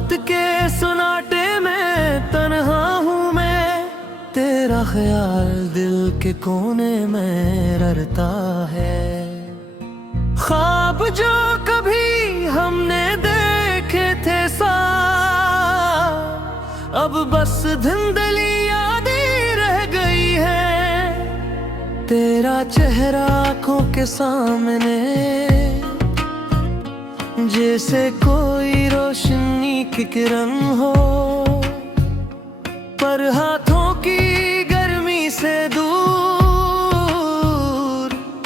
रात के सुनाटे में तन्हा हूँ मैं, तेरा ख्याल दिल के कोने में ररता है। ख्वाब जो कभी हमने देखे थे साथ, अब बस धुंधली यादें रह गई है। तेरा चेहरा आँखों के सामने, जैसे कोई रोशनी की किरण हो, पर हाथों की गर्मी से दूर।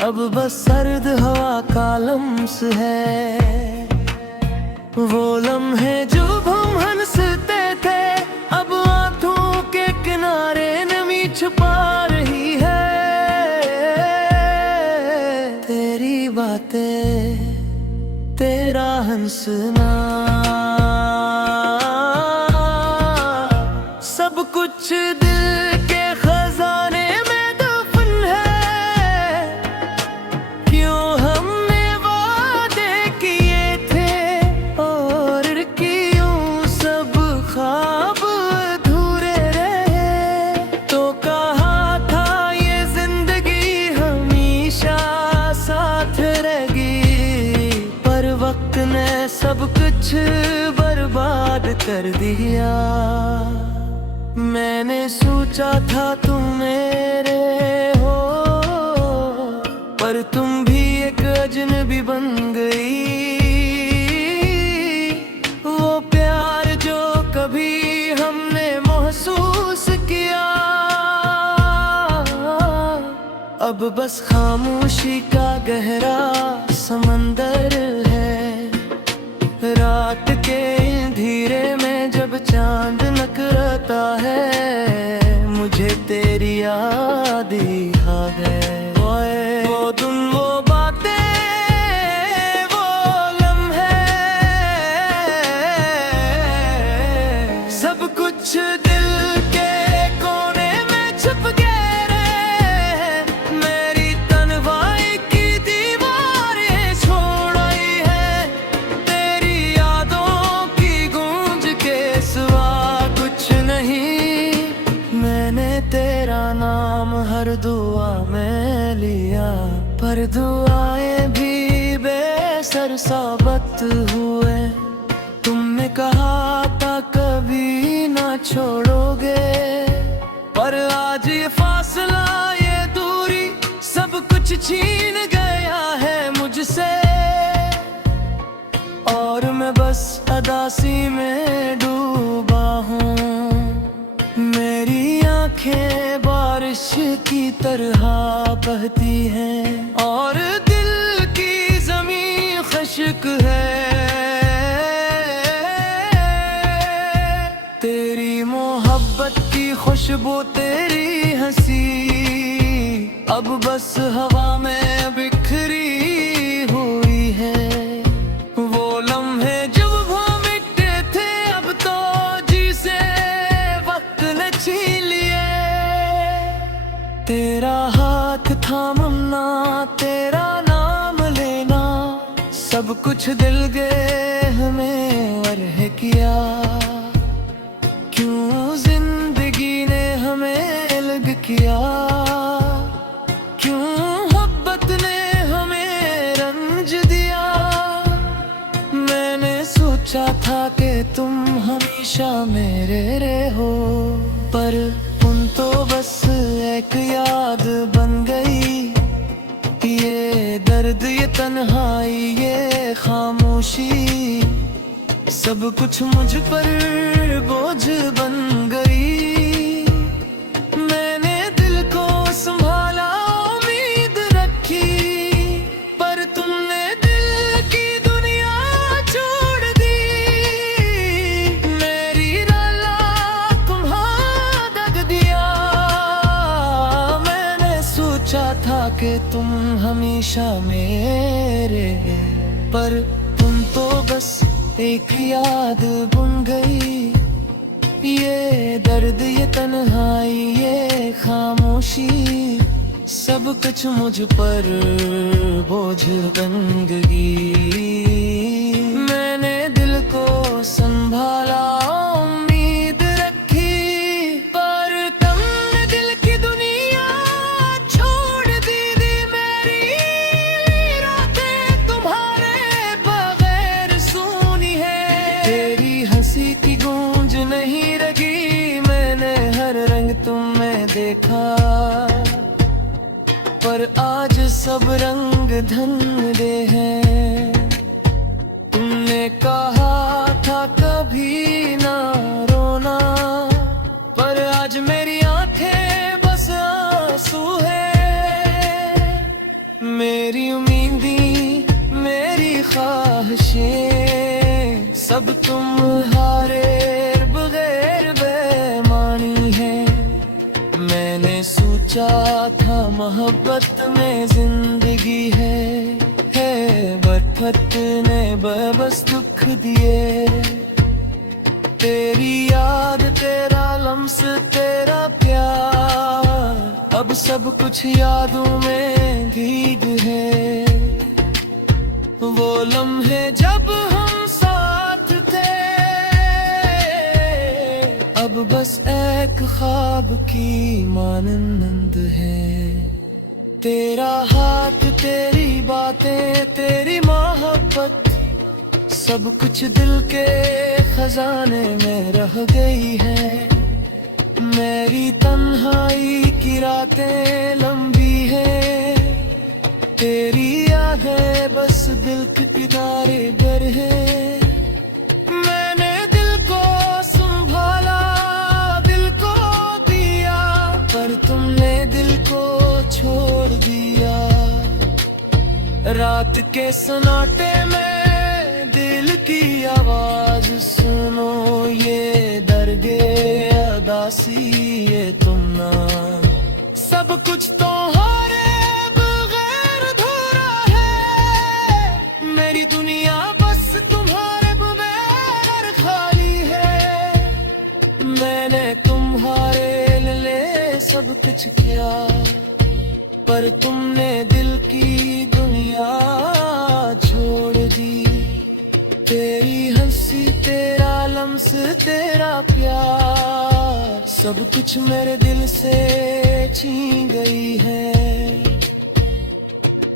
अब बस सर्द हवा का लम्स है, वो लम्हे जो हम हंसते थे, अब आंखों के किनारे नमी छुपा रही है। तेरी बातें, तेरा हंसना, सब कुछ दिल के खजाने में दफन है। क्यों हमने वादे किए थे और क्यों सब ख्वाब अधूरे रहे। तो कहा था ये जिंदगी हमेशा साथ रहेगी, पर वक्त ने सब कुछ बर्बाद कर दिया। मैंने सोचा था तुम मेरे हो, पर तुम भी एक अजनबी बन गई। वो प्यार जो कभी हमने महसूस किया, अब बस खामोशी का गहरा समंदर है। रात के अंधेरे में जब चांद नकरता है, मुझे तेरी याद ही आ गए। वो तुम, वो बातें, वो लम्हे, सब कुछ दिल के कोने में छुप गए हैं। मेरी तन्हाई की दीवारें छोड़ आई है, तेरी यादों की गूंज के सिवा कुछ नहीं। मैंने तेरा नाम हर दुआ में लिया, पर दुआएं भी बेसर साबित हुए। तुमने कहा था कभी ना छोड़ोगे, पर आज ये फासला, ये दूरी, सब कुछ छीन गया है मुझसे। और मैं बस अदासी में डूबा हूँ। मेरी आंखें बारिश की तरह बहती हैं, और दिल की ज़मीं खुश्क है। तेरी मोहब्बत की खुशबू, तेरी हंसी, अब बस हवा में बिखरी हुई है। वो लम्हे जब वो मिटते थे, अब तो जी से वक्त ने छीन लिए। तेरा हाथ थामना, तेरा नाम लेना, सब कुछ दिल गए हमें वरह किया। क्यों जिंदगी ने हमें अलग किया, क्यों मोहब्बत ने हमें रंज दिया। मैंने सोचा था कि तुम हमेशा मेरे रहो, पर तुम तो बस एक याद बन गई। ये दर्द, ये तन्हाई, ये खामोशी, सब कुछ मुझ पर बोझ बन गई। मैंने दिल को संभाला, उम्मीद रखी, पर तुमने दिल की दुनिया छोड़ दी। मेरी राला तुम्हारा दग दिया। मैंने सोचा था कि तुम हमेशा मेरे, पर तुम तो बस एक याद बन गई। ये दर्द, ये तन्हाई, ये खामोशी, सब कुछ मुझ पर बोझ बन गई। मैंने दिल को संभाला, उम्मीद रखी, पर तुमने दिल की दुनिया छोड़ दी मेरी रातें तुम्हारे बगैर सूनी है। तेरी हंसी की गूंज नहीं रही, मैंने हर रंग तुम में देखा, पर आज सब रंग धुंधले हैं। तुमने कहा था कभी ना रोना, पर आज मेरी आंखें बस आंसू है। मेरी उम्मीदें, मेरी ख्वाहिशें सब तुम्हारे बगैर बेमानी है। मैंने सोचा था मोहब्बत में जिंदगी है, बरफत ने बस दुख दिए। तेरी याद, तेरा लम्स, तेरा प्यार, अब सब कुछ यादों में भीग है। वो लम्हे जब हम साथ थे, अब बस एक ख्वाब की मानंद है। तेरा हाथ, तेरी बातें, तेरी मोहब्बत, सब कुछ दिल के खजाने में रह गई है। मेरी तन्हाई की रातें लंबी है, तेरी यादें बस दिल के किनारे घर है। मैंने दिल को संभाला, दिल को दिया, पर तुमने दिल को छोड़ दिया। रात के सन्नाटे में दिल की आवाज सुनो, ये दर्गे अदासी, ये तुम ना, सब कुछ तुम्हारे बगैर अधूरा है। मेरी दुनिया बस तुम्हारे बगैर खाली है। मैंने तुम्हारे लिए सब कुछ किया, पर तुमने दिल की दुनिया छोड़ दी। तेरी हंसी, तेरा लम्स, तेरा प्यार, सब कुछ मेरे दिल से छीन गई है।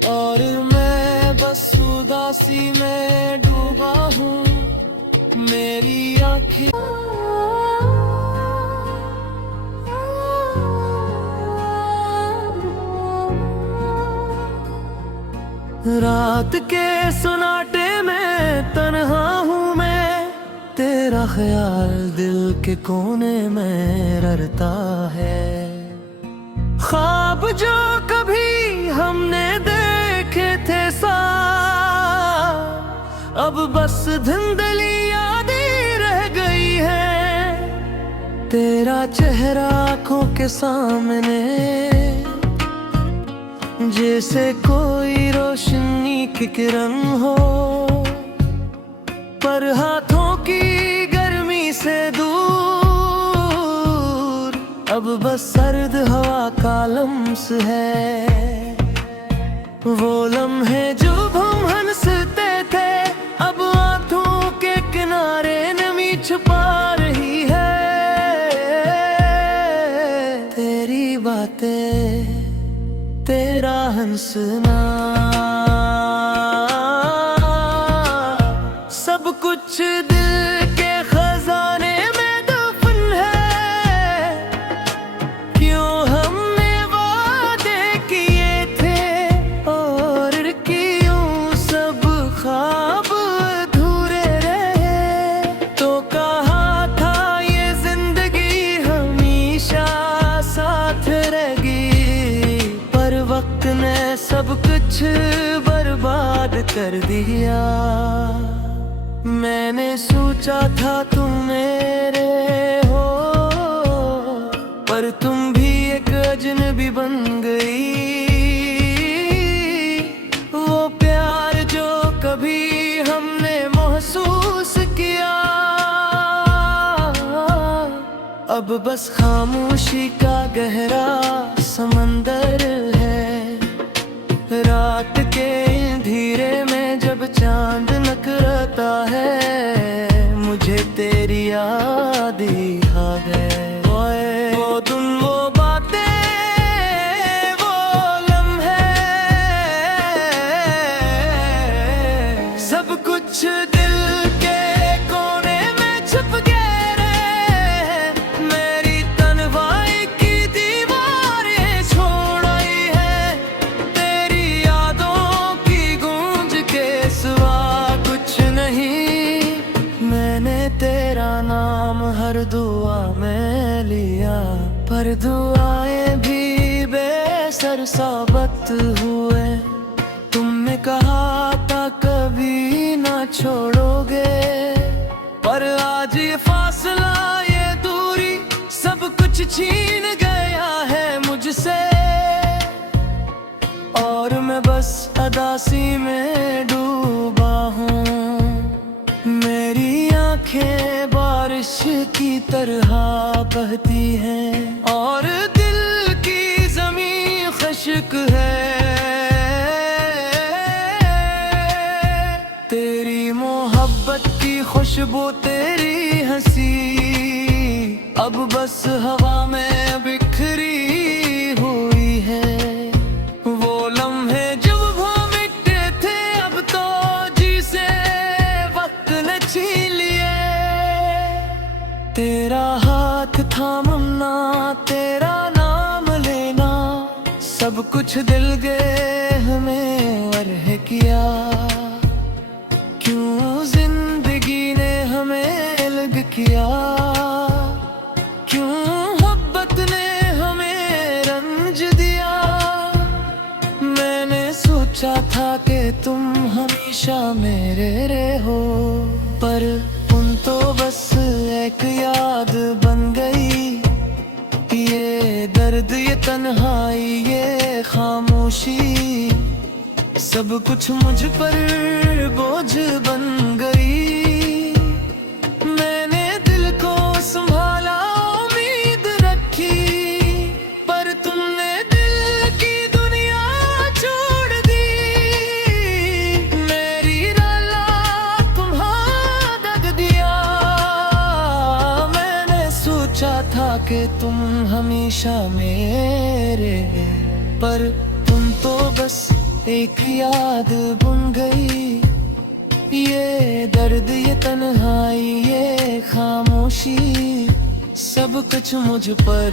और मैं बस उदासी में डूबा हूँ, मेरी आँखें रात के सन्नाटे में तन्हा हूँ मैं, तेरा ख्याल दिल के कोने में ररता है। ख्वाब जो कभी हमने देखे थे साथ, अब बस धुंधली यादें रह गई है। तेरा चेहरा आँखों के सामने, जैसे कोई रोशनी की किरण हो, पर हाथों की गर्मी से दूर, अब बस सर्द हवा का लम्स है। वो लम्हे जो हम हंसते थे, अब आंखों के किनारे नमी छुपा रही है। तेरी बातें, तेरा हंसना, सब कुछ दिल के खजाने में दफन है। क्यों हमने वादे किए थे, और क्यों सब ख्वाब अधूरे रहे। तो कहा था ये जिंदगी हमेशा साथ रहेगी, पर वक्त ने सब कुछ बर्बाद कर दिया। मैंने सोचा था तुम मेरे हो, पर तुम भी एक अजनबी बन गई। वो प्यार जो कभी हमने महसूस किया, अब बस खामोशी का गहरा समंदर है। रात के अंधेरे में जब चांद नकरता है, सरसाबत हुए। तुमने कहा था कभी ना छोड़ोगे, पर आज ये फासला, ये दूरी, सब कुछ छीन गया है मुझसे। और मैं बस अदासी में डूबा हूँ। मेरी आंखें बारिश की तरह बहती हैं और दिल की ज़मीं खुश्क है। तेरी मोहब्बत की खुशबू, तेरी हंसी अब बस हवा में बिखरी हुई है। वो लम्हे जब वो मिटते थे, अब तो जी से वक्त ने छीन लिए। तेरा हाथ थामना, तेरा नाम लेना, सब कुछ दिल गए हमें वरह किया। क्यों जिंदगी ने हमें अलग किया, क्यों मोहब्बत ने हमें रंज दिया। मैंने सोचा था कि तुम हमेशा मेरे रहो, पर तुम तो बस एक याद बन गई। ये दर्द, ये तन्हाई, ये खामोशी, सब कुछ मुझ पर बोझ बन गई। मैंने दिल को संभाला, उम्मीद रखी, पर तुमने दिल की दुनिया छोड़ दी। मेरी राला तुम्हारा दग दिया। मैंने सोचा था कि तुम हमेशा मेरे, पर तुम तो बस एक याद बन गई। ये दर्द, ये तन्हाई, ये खामोशी, सब कुछ मुझ पर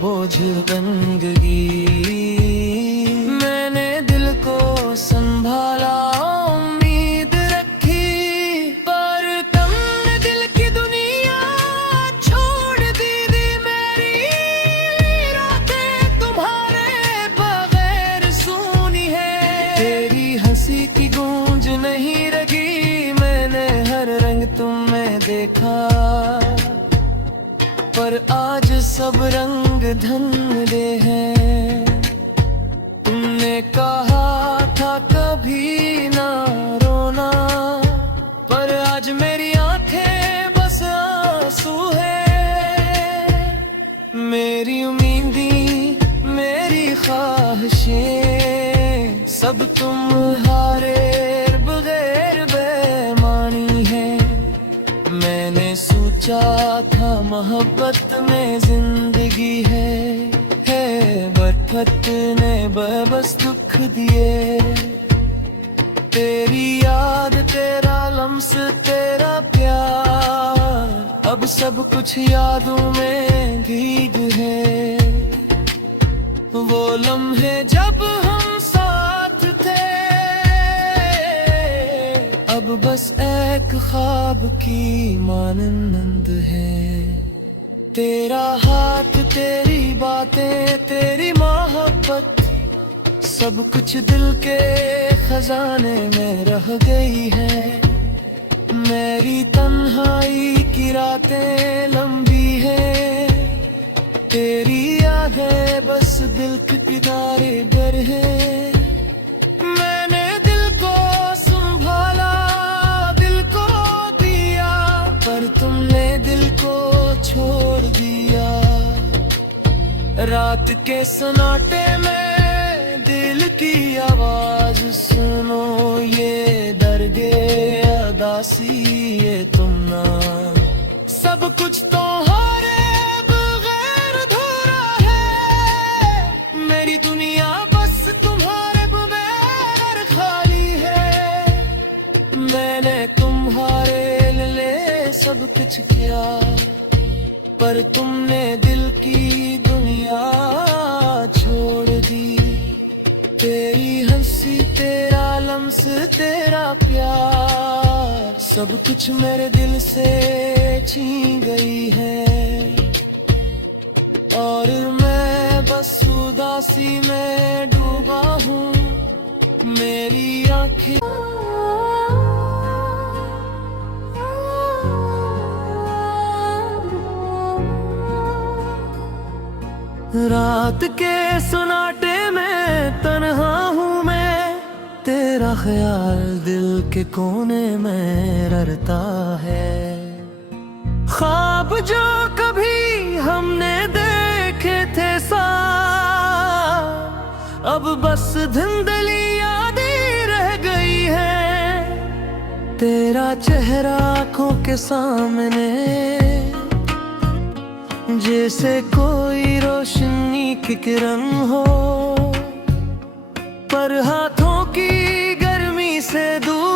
बोझ बन गई। मैंने दिल को संभाला, उम्मीद रखी, पर तुमने दिल की दुनिया छोड़ दी। मेरी रातें तुम्हारे बगैर सूनी है। तेरी हंसी की गूंज नहीं रही, मैंने हर रंग तुम में देखा, पर आज सब रंग धुंधले हैं। तुमने कहा था कभी ना रोना, पर आज मेरी आंखें बस आंसू है। मेरी उम्मीदें, मेरी ख्वाहिशें, सब तुम्हारे बगैर बेमानी है। मैंने सोचा था मोहब्बत में जिंदगी है बरकत ने बस दुख दिए। तेरी याद, तेरा लम्स, तेरा प्यार, अब सब कुछ यादों में भीग है। वो लम्हे जब हम साथ थे, अब बस एक ख्वाब की मानंद है। तेरा हाथ, तेरी बातें, तेरी मोहब्बत, सब कुछ दिल के खजाने में रह गई है। मेरी तन्हाई की रातें लंबी है, तेरी यादें बस दिल के किनारे घर है। मैंने दिल को संभाला, दिल को दिया, पर तुमने दिल को छोड़ दिया। रात के सन्नाटे में दिल की आवाज सुनो, ये दर्द अदासी, ये तुम ना, सब कुछ तुम्हारे बगैर अधूरा है। मेरी दुनिया बस तुम्हारे बगैर खाली है। मैंने तुम्हारे लिए सब कुछ किया, पर तुमने दिल की दुनिया छोड़ दी। तेरी हंसी, तेरा लम्स, तेरा प्यार, सब कुछ मेरे दिल से छीन गई है। और मैं बस उदासी में डूबा हूँ, मेरी आँखें रात के सुनाटे में तन्हा हूँ मैं, तेरा ख्याल दिल के कोने में ररता है। ख्वाब जो कभी हमने देखे थे साथ, अब बस धुंधली यादें रह गई है। तेरा चेहरा आँखों के सामने, जैसे कोई रोशनी की किरण हो, पर हाथों की गर्मी से दूर।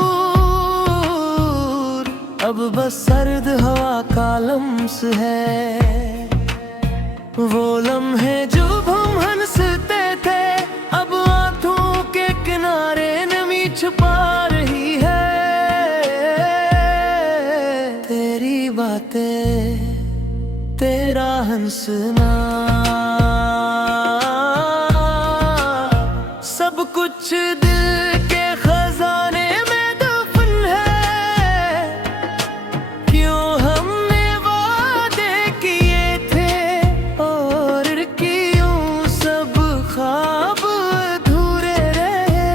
अब बस सर्द हवा का लम्स है, वो लम्हे जो हम हंसते थे, अब आंखों के किनारे नमी छुपा रही है। तेरी बातें, तेरा हंसना, सब कुछ दिल के खजाने में दफन है। क्यों हमने वादे किए थे और क्यों सब ख्वाब अधूरे रहे।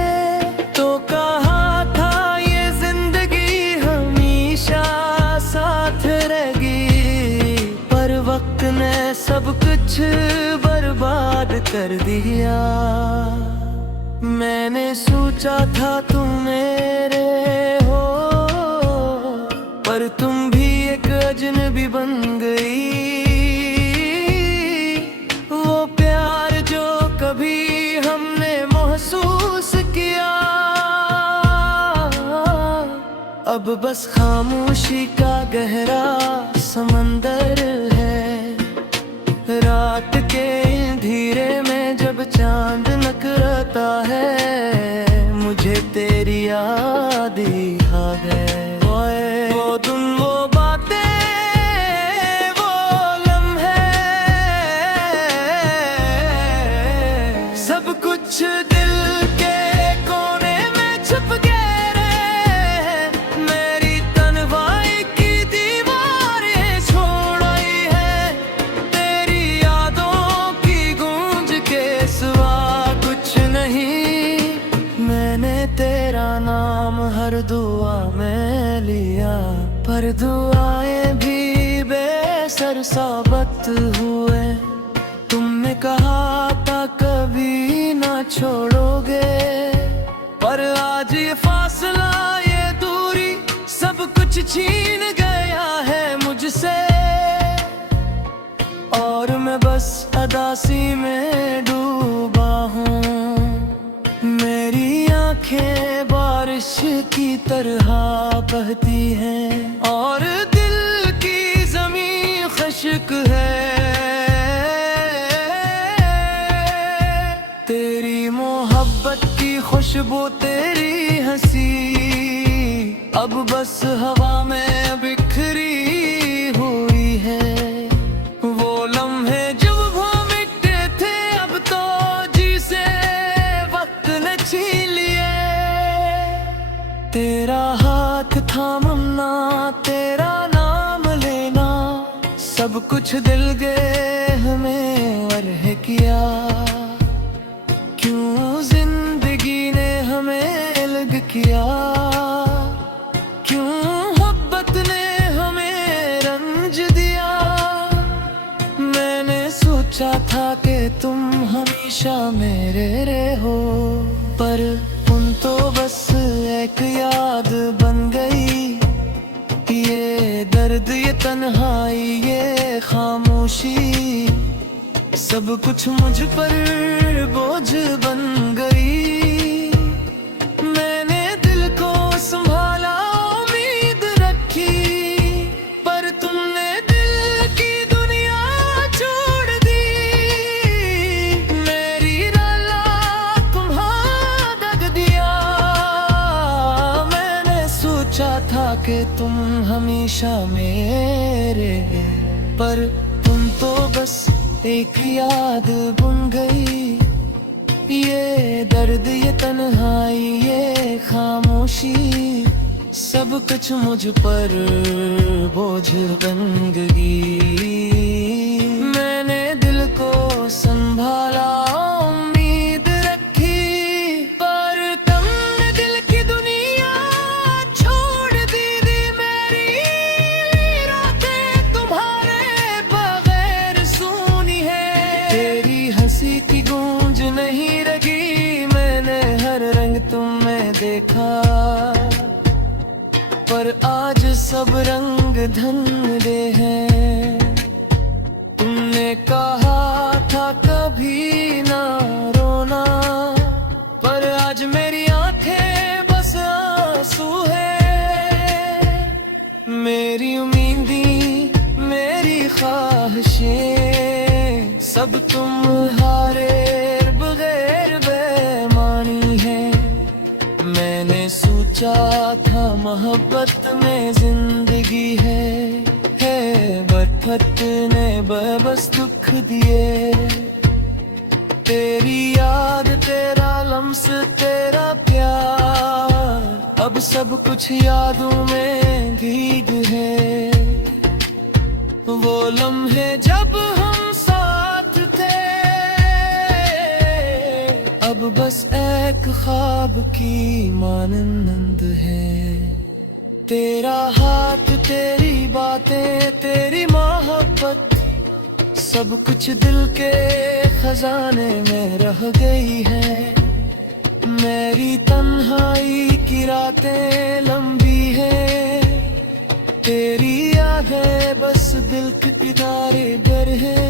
तो कहा था ये जिंदगी हमेशा साथ रहेगी, पर वक्त ने सब कुछ बर्बाद कर दिया। मैंने सोचा था तुम मेरे हो, पर तुम भी एक अजनबी बन गई। वो प्यार जो कभी हमने महसूस किया, अब बस खामोशी का गहरा समंदर है। रात के अंधेरे में जब चांद नकरता है, मुझे तेरी याद आ गए। वो तुम, वो बातें, वो लम्हे, सब कुछ दिल के कोने में छुप गए रे। मेरी तन्हाई की दीवारें छोड़ आई है, तेरी यादों की गूंज के सिवा कुछ नहीं। मैंने तेरा नाम हर दुआ में लिया, पर दुआएं भी बेसर साबित हुए। तुमने कहा था कभी ना छोड़ोगे, पर आज ये फासला, ये दूरी, सब कुछ छीन गया है मुझसे। और मैं बस उदासी में डूबा हूँ, मेरी आंखें बारिश की तरह बहती हैं, और दिल की ज़मीं खुश्क है। तेरी मोहब्बत की खुशबू, तेरी हंसी, अब बस हवा में बिखरी हुई है। वो लम्हे जब वो मिटते थे, अब तो जी से वक्त ने छीन लिए। तेरा हाथ थामना, तेरा नाम लेना, सब कुछ दिल गए हमें वरह किया। क्यों जिंदगी ने हमें अलग किया, क्यों मोहब्बत ने हमें रंज दिया। मैंने सोचा था कि तुम हमेशा मेरे रहो, पर तुम तो बस एक याद बन गई। ये दर्द, ये तन्हाई, ये खामोशी, सब कुछ मुझ पर बोझ बन गई। मैंने दिल को संभाला, उम्मीद रखी, पर तुमने दिल की दुनिया छोड़ दी। मेरी राला तुम्हारा दग दिया। मैंने सोचा था कि तुम हमेशा मेरे, पर तुम तो बस एक याद बन गई। सब कुछ मुझ पर बोझ बन गई। मैंने दिल को संभाला, उम्मीद रखी, पर तुमने दिल की दुनिया छोड़ दी मेरी रातें तुम्हारे बगैर सूनी है। तेरी हंसी की गूंज नहीं रही, मैंने हर रंग तुम में देखा, पर आज सब रंग धुंधले हैं। तुमने कहा था कभी ना रोना, पर आज मेरी आंखें बस आंसू है। मेरी उम्मीदें, मेरी ख्वाहिशें, सब तुम्हारे बगैर बेमानी है। मैंने सोचा था मोहब्बत में जिंदगी है, बरफत ने बस दुख दिए। तेरी याद, तेरा लम्स, तेरा प्यार, अब सब कुछ यादों में भीग है। वो लम्हे जब हम साथ थे, अब बस एक ख्वाब की मानंद है। तेरा हाथ, तेरी बातें, तेरी मोहब्बत, सब कुछ दिल के खजाने में रह गई है। मेरी तन्हाई की रातें लंबी है, तेरी यादें बस दिल के किनारे घर है।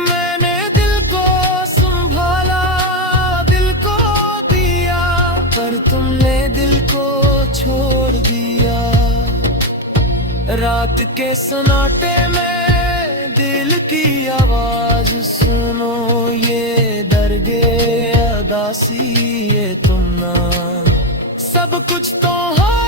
मैंने दिल को संभाला, दिल को दिया, पर तुमने दिल को छोड़ दिया। रात के सन्नाटे में दिल की आवाज सुनो, ये दर्गे अदासी, ये तुम ना, सब कुछ तो है।